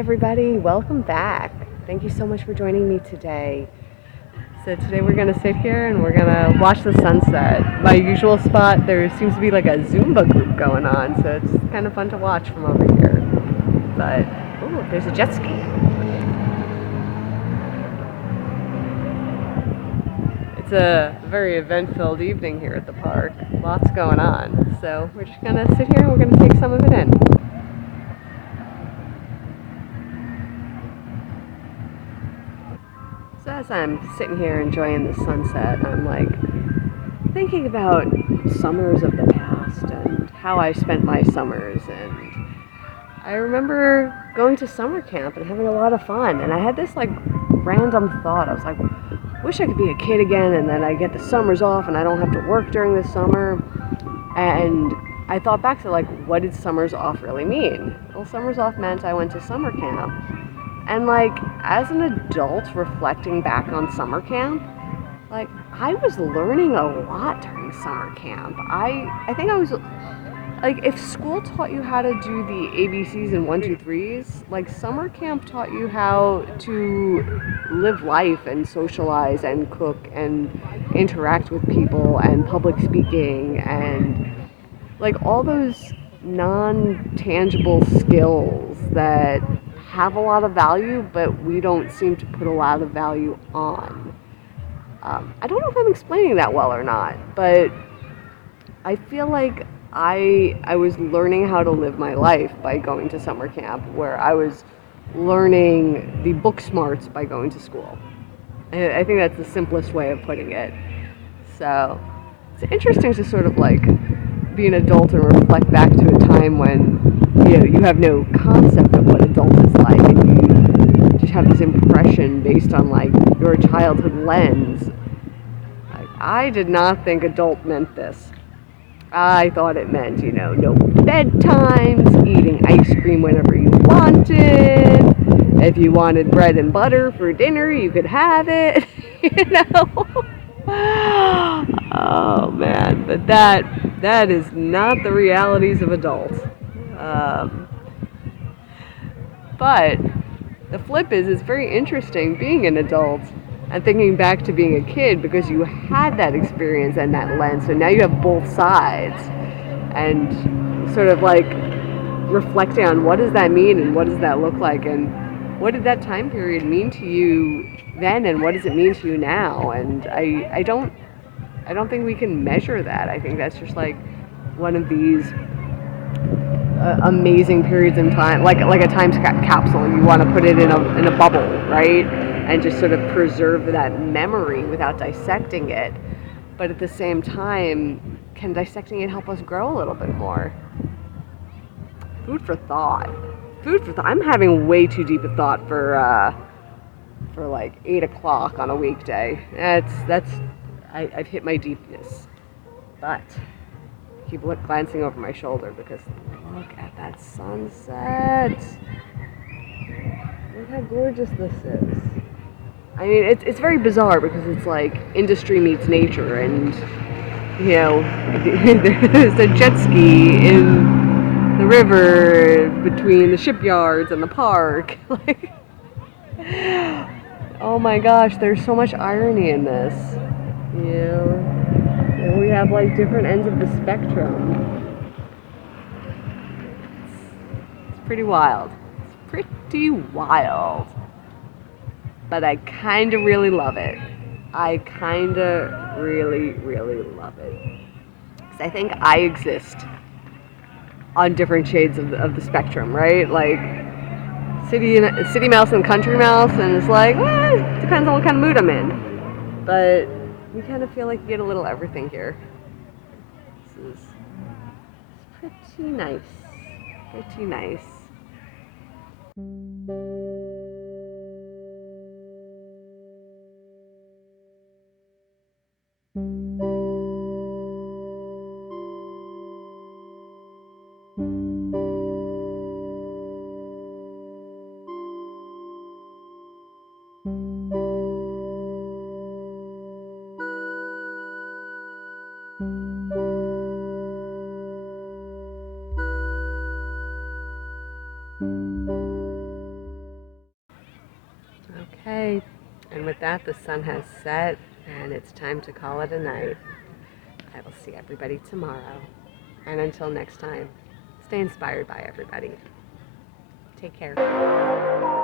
everybody, welcome back. Thank you so much for joining me today. So today we're gonna sit here and we're gonna watch the sunset. My usual spot, there seems to be like a zumba group going on, so it's kind of fun to watch from over here. But, oh, there's a jet ski. It's a very event-filled evening here at the park. Lots going on. So we're just gonna sit here and we're gonna take some of it in. So as I'm sitting here enjoying the sunset, I'm like thinking about summers of the past and how I spent my summers. And I remember going to summer camp and having a lot of fun. And I had this like random thought. I was like, wish I could be a kid again and then I get the summers off and I don't have to work during the summer. And I thought back to like, what did summers off really mean? Well, summers off meant I went to summer camp. And like, as an adult reflecting back on summer camp, like, I was learning a lot during summer camp. I think I was, like, if school taught you how to do the ABCs and 1, 2, 3s, like, summer camp taught you how to live life and socialize and cook and interact with people and public speaking and, like, all those non-tangible skills that have a lot of value, but we don't seem to put a lot of value on. I don't know if I'm explaining that well or not, but I feel like I was learning how to live my life by going to summer camp, where I was learning the book smarts by going to school. I think that's the simplest way of putting it. So it's interesting to sort of like be an adult and reflect back to a time when you have no concept of what adult is like, and you just have this impression based on like your childhood lens. Like, I did not think adult meant this. I thought it meant, no bedtimes, eating ice cream whenever you wanted. If you wanted bread and butter for dinner, you could have it. you know. Oh man, but that is not the realities of adults. Um, but the flip is, it's very interesting being an adult and thinking back to being a kid because you had that experience and that lens. So now you have both sides and sort of like reflecting on what does that mean and what does that look like and what did that time period mean to you then and what does it mean to you now. And I don't think we can measure that. I think that's just like one of these amazing periods in time, like a time capsule. You want to put it in a bubble, right? And just sort of preserve that memory without dissecting it. But at the same time, can dissecting it help us grow a little bit more? Food for thought. Food for thought. I'm having way too deep a thought for like 8 o'clock on a weekday. I've hit my deepness. But keep glancing over my shoulder because look at that sunset. Look how gorgeous this is. I mean, it's very bizarre because it's like industry meets nature, and there's a jet ski in the river between the shipyards and the park. Like, oh my gosh, there's so much irony in this. We have like different ends of the spectrum. It's pretty wild. It's pretty wild. But I kind of really love it. I kind of really, really love it. Because I think I exist on different shades of the spectrum, right? Like city mouse and country mouse, and it's like, it depends on what kind of mood I'm in. But we kind of feel like you get a little everything here. This is pretty nice. Pretty nice. And with that, the sun has set, and it's time to call it a night. I will see everybody tomorrow. And until next time, stay inspired by everybody. Take care.